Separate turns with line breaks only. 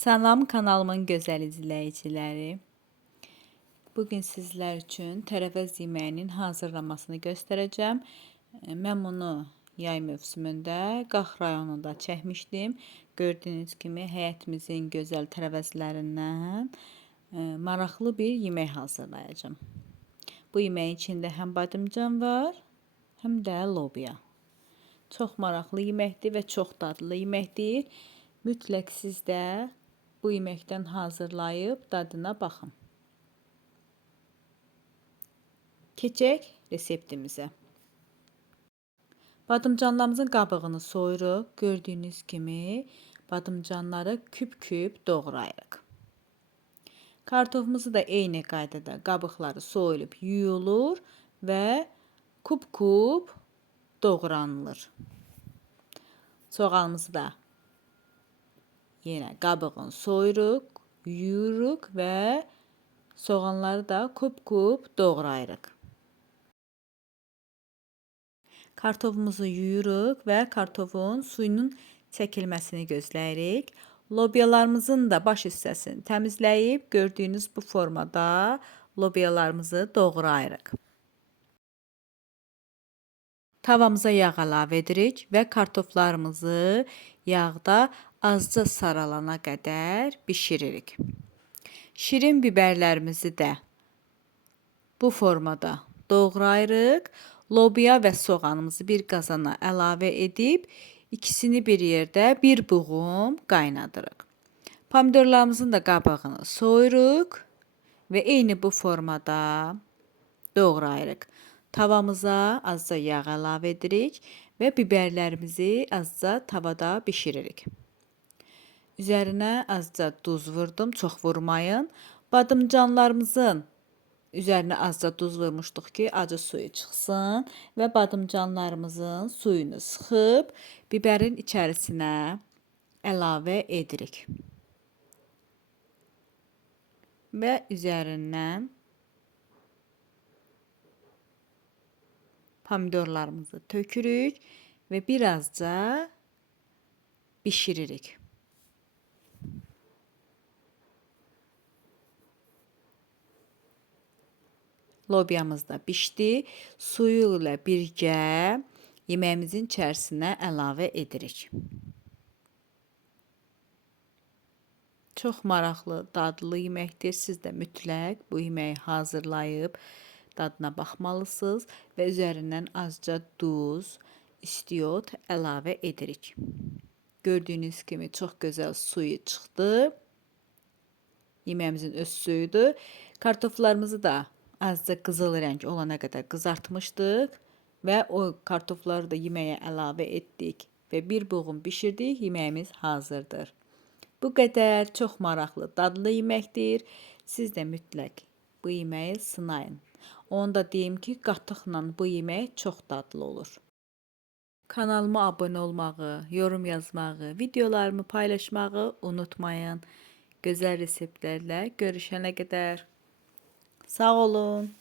Salam kanalımın gözəl izləyiciləri. Bugün sizlər üçün tərəvəz yeməyinin hazırlanmasını göstərəcəm. E, Mən bunu yay mövsümündə Qax rayonunda çəkmişdim. Gördüyünüz kimi həyətimizin gözəl tərəvəzlərindən e, maraqlı bir yemək hazırlayacağım. Bu yeməyin içində həm badımcan var, həm də lobya. Çox maraqlı yeməkdir və çox dadlı yeməkdir. Mütləq siz də bu yeməkdən hazırlayıb dadına baxın. Keçək reseptimizə. Badımcanlarımızın qabığını soyuruq. Gördüyünüz kimi badımcanları küp-küp doğrayırıq. Kartofumuzu da eyni qaydada qabıqları soyulub yuyulur və kup-kup doğranılır. Soğanımızı da yenə qabığını soyuruq, yuyuruq və soğanları da kup-kup doğrayırıq. Kartofumuzu yuyuruq və kartofun suyunun çəkilməsini gözləyirik. Lobyalarımızın da baş hissəsini təmizləyib gördüyünüz bu formada lobyalarımızı doğrayırıq. Tavamıza yağ əlavə edirik və kartoflarımızı yağda azca saralana qədər bişiririk. Şirin biberlərimizi də bu formada doğrayırıq. Lobya və soğanımızı bir qazana əlavə edib ikisini bir yerdə bir buğum qaynadırıq. Pomidorlarımızın da qabığını soyuruq və eyni bu formada doğrayırıq. Tavamıza azca yağ əlavə edirik və biberlərimizi azca tavada bişiririk. Üzərinə azca duz vurdum, çox vurmayın. Badımcanlarımızın üzərinə azca duz vurmuşduq ki, acı suyu çıxsın və badımcanlarımızın suyunu sıxıb biberin içərisinə əlavə edirik. Və üzərindən pomidorlarımızı tökürük və birazca bişiririk. Lobyamız da bişdi. Suyu ilə birgə yeməyimizin içərisinə əlavə edirik. Çox maraqlı, dadlı yeməkdir. Siz də mütləq bu yeməyi hazırlayıb dadına baxmalısınız və üzərindən azca duz, istiot əlavə edirik. Gördüyünüz kimi çox gözəl suyu çıxdı. Yeməyimizin öz suyudur. Kartoflarımızı da azca qızıl rəng olana qədər qızartmışdıq və o kartofları da yeməyə əlavə etdik və bir buğum bişirdik. Yeməyimiz hazırdır. Bu qədər çox maraqlı, dadlı yeməkdir. Siz də mütləq bu yeməyi sınayın. Onu da deyim ki, qatıqla bu yemək çox dadlı olur. Kanalıma abunə olmağı, yorum yazmağı, videolarımı paylaşmağı unutmayın. Gözəl reseptlərlə görüşənə qədər sağ olun.